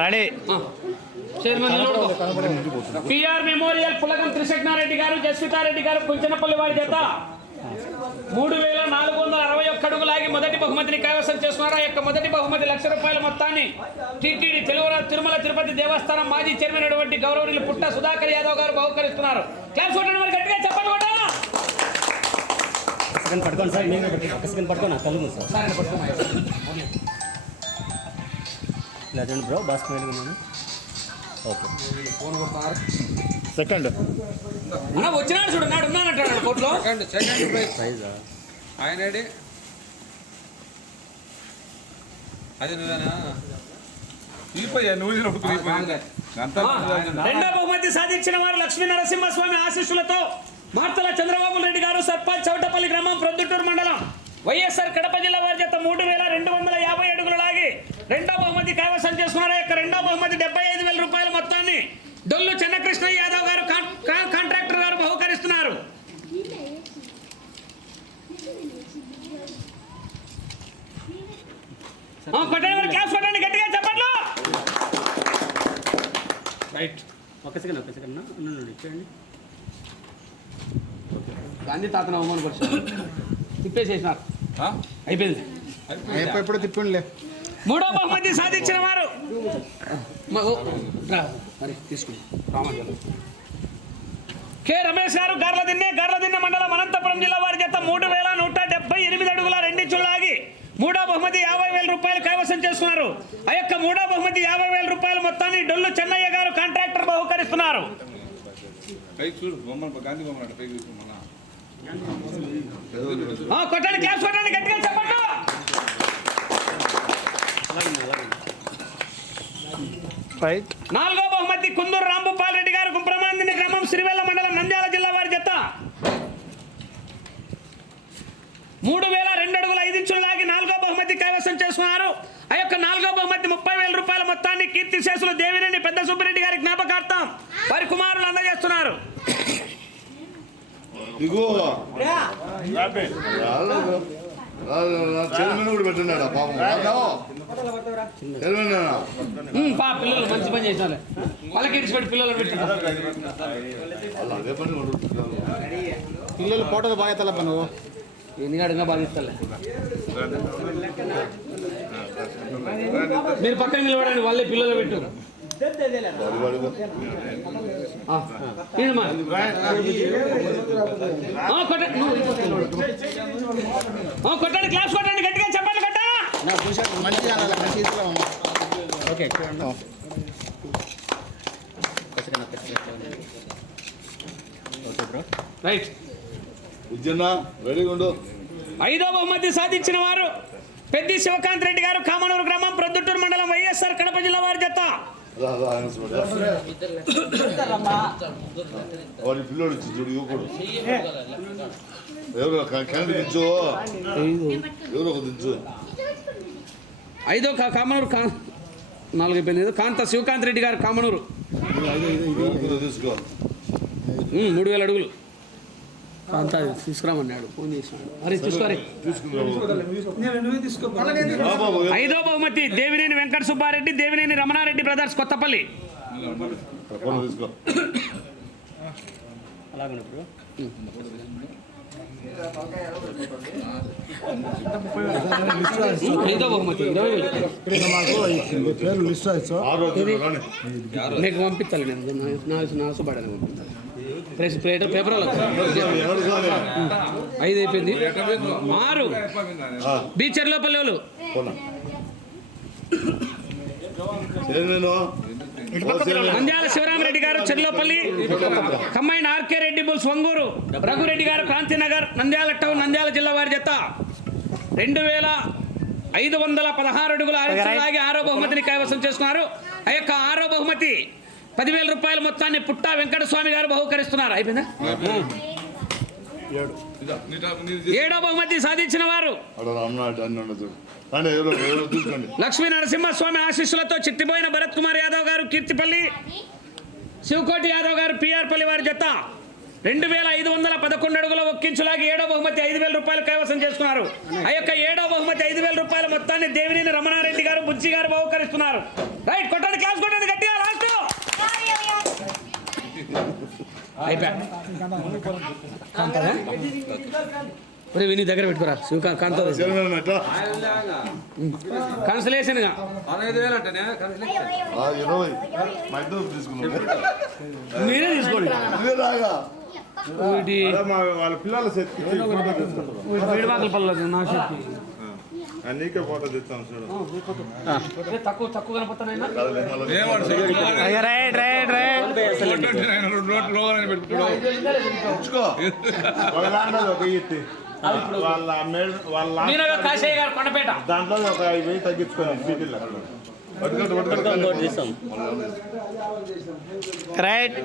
Ready. Chairman PR memorial Pulakam Trishaknareddy garu Jaswithareddy garu Kunchanapalli వారి చేత మూడు వేల నాలుగు వందల అరవై ఒక్క అడుగులాగి మొదటి బహుమతిని కైవసం చేసుకున్నారు. ఆ యొక్క మొదటి బహుమతి లక్ష రూపాయల మొత్తాన్ని టీటీడీ తెలుగు తిరుమల తిరుపతి దేవస్థానం మాజీ చైర్మన్ అయినటువంటి గౌరవనీయులు పుట్ట సుధాకర్ యాదవ్ గారు బహుకరిస్తున్నారు. క్లాస్ కొట్టండి మరి గట్టిగా చెప్పండి? సెకండ్ పట్టుకోండి సార్ పట్టుకోండి సార్. ఇలా చూడండి బ్రో బాస్ ఉన్నాను ఓకే. సెకండ్. అన్న వచ్చినాడు చూడు నాడు ఉన్నానంటాడు కోర్టులో. Second second prize. ప్రైజా? ఆయన? అది నువ్వేనా? రెండో బహుమతి సాధించిన వారు లక్ష్మీ నరసింహస్వామి ఆశీస్సులతో మార్తల చంద్రబాబు రెడ్డి గారు సర్పంచ్ చౌటపల్లి గ్రామం ప్రొద్దుటూరు మండలం. వైఎస్ఆర్ కడప జిల్లా వారి చేత మూడు వేల రెండు వందల యాభై అడుగులు లాగి రెండో బహుమతి కైవసం చేసుకున్నారు? యొక్క రెండో బహుమతి డెబ్బై ఐదు వేల రూపాయల మొత్తాన్ని. డొల్లు చెన్నకృష్ణ యాదవ్ గారు కాంట్రాక్టర్ గారు బహుకరిస్తున్నారు. ఆ, కొట్టండి మరి క్లాస్ కొట్టండి గట్టిగా చెప్పట్లు. రైట్. ఒక సెకండ్ ఒక సెకండ్. ఉండండి చూడండి గాంధీ తాతను అవమానపరిచారు. తిప్పేసేసినారు. అయిపోయింది. ఎప్పుడు తిప్పండిలే. మూడో బహుమతి సాధించిన వారు. కె రమేష్ గారు గార్లదిన్నె గార్లదిన్నె మండలం అనంతపురం జిల్లా వారి చేత మూడు వేల నూట డెబ్బై ఎనిమిది అడుగుల రెండించులు లాగి మూడో బహుమతి యాభై వేల రూపాయలు కైవసం చేసుకున్నారు. ఆ యొక్క మూడో బహుమతి యాభై వేల రూపాయల మొత్తాన్ని డొల్లు చెన్నయ్య గారు కాంట్రాక్టర్ బహుకరిస్తున్నారు. కొట్టండి క్లాస్ కొట్టండి గట్టిగా చెప్పండి. రైట్ నాలుగో బహుమతి కుందూరు రాంభూపాల్ రెడ్డి గారు గుంప్రమాందిని గ్రామం సిరివెల్ల మండలం నంద్యాల జిల్లా వారి జత. మూడు వేల రెండు అడుగుల ఐదు ఇంచులు లాగి నాలుగో బహుమతి కైవసం చేసుకున్నారు. ఆ యొక్క నాలుగో బహుమతి ముప్పై వేల రూపాయల మొత్తాన్ని కీర్తి శేషులు దేవినేని పెద్ద సుబ్బిరెడ్డి గారి జ్ఞాపకార్థం వారి కుమారులు అందజేస్తున్నారు. ఇగో. కూడా పెట్టినాడా పాపం? పా పిల్లలు మంచి పని చేసిన వాళ్ళకి ఇడిచిపెట్టి పిల్లలు పెట్టి. అదే పని కొడుతున్నారు. పిల్లలు ఫోటోలు బాగా తలప నువ్వు? ఎందుకంటే బాగా మీరు పక్కన నిలబడండి వాళ్ళే పిల్లలు పెట్టు కొట్టండి. క్లాస్ కొట్టండి గట్టిగా చెప్పండి కట్టా రైట్ రెడీగా ఉండు ఐదో బహుమతి సాధించిన వారు పెద్ది శివకాంత్ రెడ్డి గారు కామనూరు గ్రామం ప్రొద్దుటూరు మండలం వైఎస్ఆర్ కడప జిల్లా వారి జత వాడి పిల్లోడు ఇచ్చి చూడు ఇవ్వకూడదు ఎవరు క్యాండి దించు ఎవరు ఒక దించు ఐదో కా- కామనూరు కా నాలుగు అయిపోయింది ఏదో కాంత శివకాంత్ రెడ్డి గారు కామనూరు తీసుకో మూడు వేల అడుగులు కాంత తీసుకురామన్నాడు. ఫోన్ చేసినాడు. అరే చూసుకోరే ఐదో బహుమతి దేవినేని వెంకట సుబ్బారెడ్డి దేవినేని రమణారెడ్డి బ్రదర్స్ కొత్తపల్లి. ఫోన్ మీకు పేరు లిస్ట్ పంపించాలి నేను నా- నా సుబ్బాడని పంపించాలి ప్రెస్ పేపర్ పేపర్ ఐదు అయిపోయింది. ఆరు బీచర్ లోపల వాళ్ళు. నంద్యాల శివరామరెడ్డి గారు చెర్లోపల్లి కమ్మైన ఆర్కే రెడ్డి బుల్స్ వంగూరు రఘురెడ్డి గారు క్రాంతినగర్ నంద్యాల టౌన్ నంద్యాల జిల్లా వారి జత. రెండు వేల ఐదు వందల పదహారు అడుగుల ఆగి ఆరో బహుమతిని కైవసం చేసుకున్నారు. ఆ యొక్క ఆరో బహుమతి పదివేల రూపాయల మొత్తాన్ని పుట్టా వెంకట స్వామి గారు బహుకరిస్తున్నారు. అయిపోయిందా. ఏడో. బహుమతి సాధించిన వారు. లక్ష్మీ నరసింహస్వామి ఆశీస్సులతో చిట్టిపోయిన భరత్ కుమార్ యాదవ్ గారు కీర్తిపల్లి శివకోటి యాదవ్ గారు పిఆర్ పల్లి వారి జత. రెండు వేల ఐదు వందల పదకొండు అడుగుల ఒక్కించులాగి ఏడో బహుమతి ఐదు వేల రూపాయలు కైవసం చేసుకున్నారు. ఆ యొక్క ఏడో బహుమతి ఐదు వేల రూపాయల మొత్తాన్ని దేవినేని రమణారెడ్డి గారు బుజ్జి గారు బహుకరిస్తున్నారు. రైట్ కొట్టండి క్లాస్ కొట్టండి అయిపోయా. విని దగ్గర పెట్టుకురా. శివకాంత్ కాంత కన్సలేషన్ మీరే తీసుకోండి. వాళ్ళ పిల్లల సెట్ వీటి వేడివాకల పల్లె నా శక్తి నీకే ఫోటో తెస్తాను చూడు. తక్కువ వాళ్ళ మేడ వాళ్ళ కాశయ్య గారు కొండపేట. దాంట్లో ఒక ఐదు వేలు తగ్గించుకోండి రైట్.